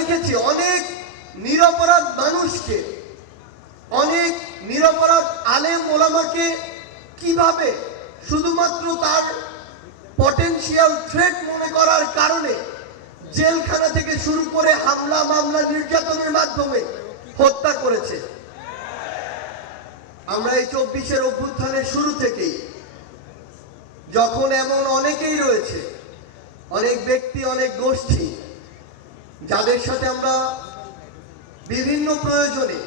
দেখেছি অনেক নিরপরাধ মানুষকে, অনেক নিরপরাধ আলেম ওলামাকে কিভাবে শুধুমাত্র তার পটেনশিয়াল থ্রেট মনে করার কারণে জেলখানা থেকে শুরু করে হামলা মামলা নির্যাতনের মাধ্যমে হত্যা করেছে। আমরা এই 24-এর অভ্যুত্থানের শুরু থেকেই যখন এমন অনেকেই রয়েছে, অনেক ব্যক্তি, অনেক গোষ্ঠী যাদের সাথে আমরা বিভিন্ন প্রয়োজনে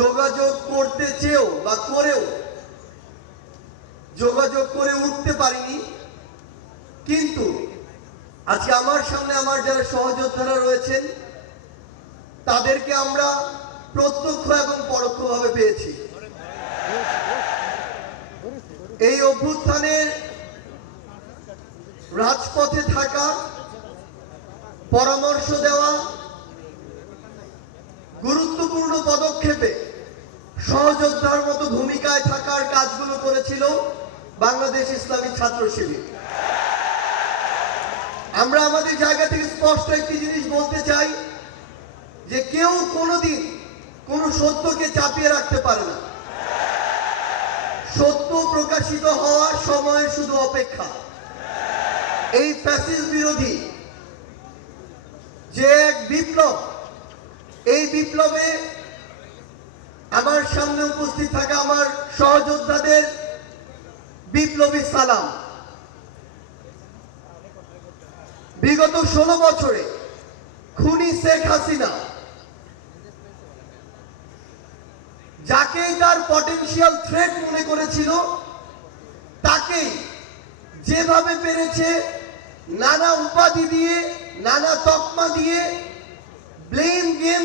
যোগাযোগ করতে চেয়েও বা করেও যোগাযোগ করে উঠতে পারিনি, কিন্তু আজকে আমার সামনে আমার যারা সহযোদ্ধারা রয়েছেন তাদেরকে আমরা প্রত্যক্ষ এবং পরোক্ষভাবে পেয়েছি। এই অভ্যুত্থানের রাজপথে থাকা, পরামর্শ দেওয়া, গুরুত্বপূর্ণ পদক্ষেপে সহযোদ্ধার মতো ভূমিকায় থাকার কাজগুলো করেছিল বাংলাদেশ ইসলামী ছাত্র শিবির। আমরা আমাদের জায়গা থেকে স্পষ্ট একটি জিনিস বলতে চাই যে কেউ কোনোদিন কোনো সত্যকে চাপিয়ে রাখতে পারে না। সত্য প্রকাশিত হওয়ার সময় শুধু অপেক্ষা। এই ফ্যাসিস্ট বিরোধী যে এক বিপ্লব, এই বিপ্লবে আমার সামনে উপস্থিত থাকা আমার সহযোদ্ধাদের বিপ্লবী সালাম। বিগত 16 বছরে খুনি শেখ হাসিনা যাকেই তার পটেনশিয়াল থ্রেট মনে করেছিল তাকেই যেভাবে পেরেছে নানা উপাধি দিয়ে, নানা তকমা দিয়ে ব্লেম গেম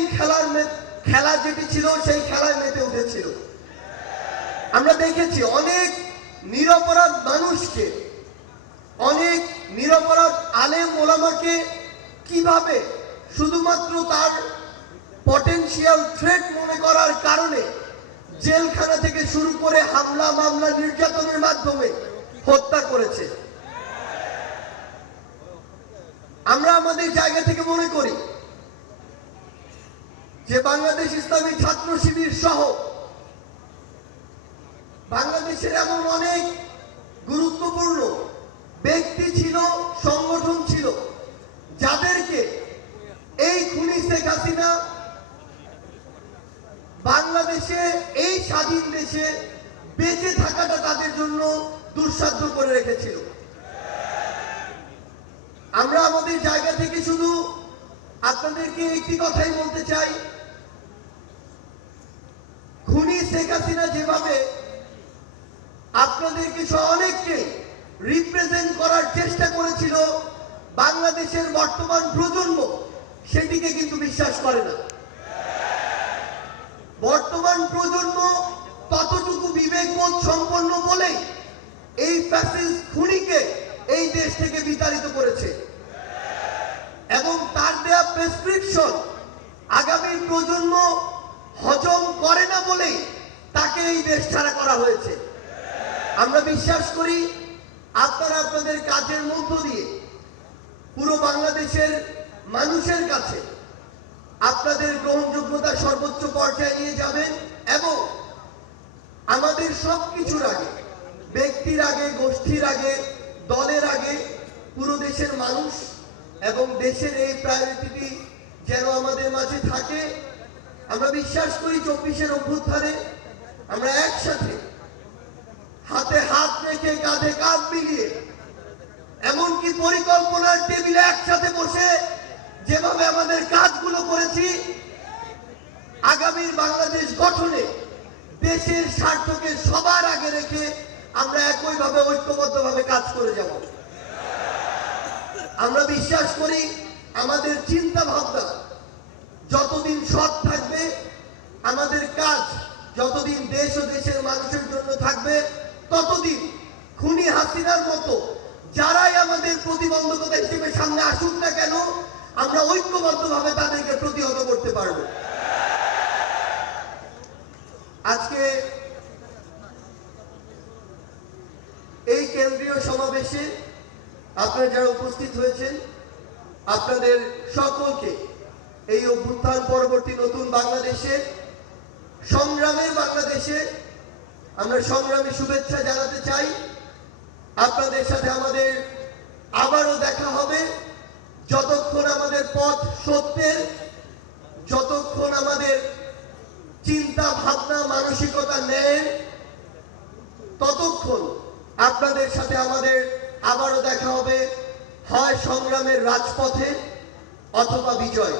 খেলা যেটি ছিল সেই খেলায় মেতে উঠেছিল। আমরা দেখেছি অনেক নিরপরাধ মানুষকে, অনেক নিরপরাধ আলেম ওলামাকে কিভাবে শুধুমাত্র তার পটেনশিয়াল থ্রেট মনে করার কারণে জেলখানা থেকে শুরু করে হামলা মামলা নির্যাতনের মাধ্যমে হত্যা করেছে। আমরা আমাদের জায়গা থেকে মনে করি যে বাংলাদেশ ইসলামী ছাত্র শিবির সহ বাংলাদেশের এমন অনেক গুরুত্বপূর্ণ ব্যক্তি ছিল, সংগঠন ছিল, যাদেরকে এই খুনি শেখ হাসিনা বাংলাদেশে, এই স্বাধীন দেশে বেঁচে থাকাটা তাদের জন্য দুঃসাধ্য করে রেখেছিল। আমরা আমাদের জায়গা থেকে শুধু আপনাদেরকে একটি কথাই বলতে চাই, খুনি শেখ হাসিনা যেভাবে আপনাদেরকে অনেককে রিপ্রেজেন্ট করার চেষ্টা করেছিল, বাংলাদেশের বর্তমান প্রজন্ম সেটিকে কিন্তু বিশ্বাস করে না। বর্তমান প্রজন্ম ততটুকু বিবেকবোধ সম্পন্ন বলেই এই ফ্যাসিস্ট খুনিকে এই দেশ থেকে বিতাড়িত করেছে এবং তার দেয়া প্রেসক্রিপশন আগামী প্রজন্ম হজম করে না বলেই তাকে এই দেশ ছাড়া করা হয়েছে। আমরা বিশ্বাস করি আপনারা আপনাদের কাজের মধ্য দিয়ে পুরো বাংলাদেশের মানুষের কাছে আপনাদের গ্রহণযোগ্যতা সর্বোচ্চ পর্যায়ে নিয়ে যাবেন এবং আমাদের সবকিছুর আগে, ব্যক্তির আগে, গোষ্ঠীর আগে, দলের আগে পুরো দেশের মানুষ এবং দেশের এই প্রায়োরিটি যেন আমাদের মাঝে থাকে। আমরা বিশ্বাস করি 24-এর অভ্যুত্থানে আমরা একসাথে হাতে হাত রেখে, কাঁধে কাঁধ মিলিয়ে, এমনকি পরিকল্পনার টেবিলে একসাথে বসে যেভাবে আমাদের কাজগুলো করেছি, আগামীর বাংলাদেশ গঠনে দেশের স্বার্থকে সবার আগে রেখে আমরা একইভাবে ঐক্যবদ্ধভাবে কাজ করে যাব। আমরা বিশ্বাস করি আমাদের চিন্তা ভাবনা যতদিন সৎ থাকবে, আমাদের কাজ যতদিন দেশ ও দেশের মানুষের জন্য থাকবে, ততদিন খুনি হাসিনার মতো যারাই আমাদের প্রতিবন্ধকতা হিসেবে সামনে আসুক না কেন, আমরা ঐক্যবদ্ধভাবে তাদেরকে প্রতিহত করতে পারব। আজকে এই কেন্দ্রীয় সমাবেশে আপনারা যারা উপস্থিত হয়েছেন, আপনাদের সকলকে এই অভ্যুত্থান পরবর্তী নতুন বাংলাদেশে, সংগ্রামের বাংলাদেশে আমরা সংগ্রামী শুভেচ্ছা জানাতে চাই। আপনাদের সাথে আমাদের আবারও দেখা হবে, যতক্ষণ আমাদের পথ সত্যের, যতক্ষণ আমাদের চিন্তা ভাবনা মানসিকতা ন্যায়ের, ততক্ষণ আপনাদের সাথে আমাদের আবারও দেখা হবে, হয় সংগ্রামের রাজপথে অথবা বিজয়।